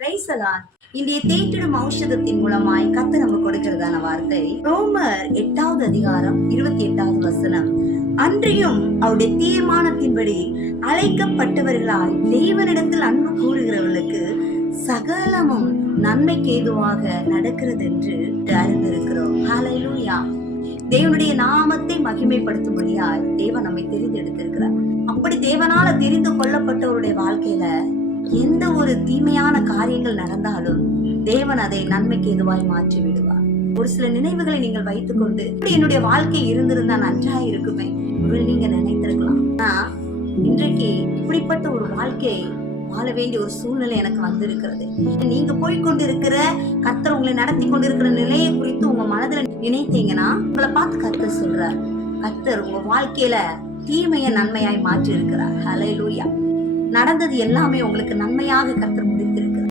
இன்றைய தேற்றிடும் ஔஷதத்தின் மூலமாய் கத்து நம்ம கொடுக்கிறதான வார்த்தை. ரோமர் எட்டாவது அதிகாரம் இருபத்தி எட்டாவது வசனம். அன்றியும் அவருடைய தீர்மானத்தின்படி அழைக்கப்பட்டவர்களால் தேவனிடத்தில் அன்பு கூறுகிறவர்களுக்கு சகலமும் நன்மைக்கு ஏதுவாக நடக்கிறது என்று அறிந்திருக்கிறோம். ஹலையிலூயா தேவனுடைய நாமத்தை மகிமைப்படுத்தும்படியாய் தேவன் நம்மை தெரிந்தெடுத்திருக்கிறார் அப்படி தேவனால தெரிந்து கொள்ளப்பட்டவருடைய வாழ்க்கையில எந்த ஒரு தீமையான காரியங்கள் நடந்தாலும் தேவன் அதை நன்மைக்கு எதுவாய் மாற்றி விடுவார் ஒரு சில நினைவுகளை நீங்கள் வைத்துக்கொண்டு இப்படி என்னுடைய வாழ்க்கை இருந்திருந்தா நன்றா இருக்குமே நீங்க நினைத்திருக்கலாம். ஆனா இன்றைக்கு இப்படிப்பட்ட ஒரு வாழ்க்கை வாழ வேண்டிய ஒரு சூழ்நிலை எனக்கு வந்திருக்கிறது. நீங்க போய்கொண்டிருக்கிற கத்தர் கர்த்தர் உங்களை நடத்தி கொண்டிருக்கிற நிலையை குறித்து உங்க மனதுல நினைத்தீங்கன்னா உங்களை பார்த்து கர்த்தர் சொல்றார். கர்த்தர் உங்க வாழ்க்கையில தீமையை நன்மையாய் மாற்றி இருக்கிறார் ஹalleluya நடந்தது எல்லாமே உங்களுக்கு நன்மையாக கருத்து முடித்திருக்கிறது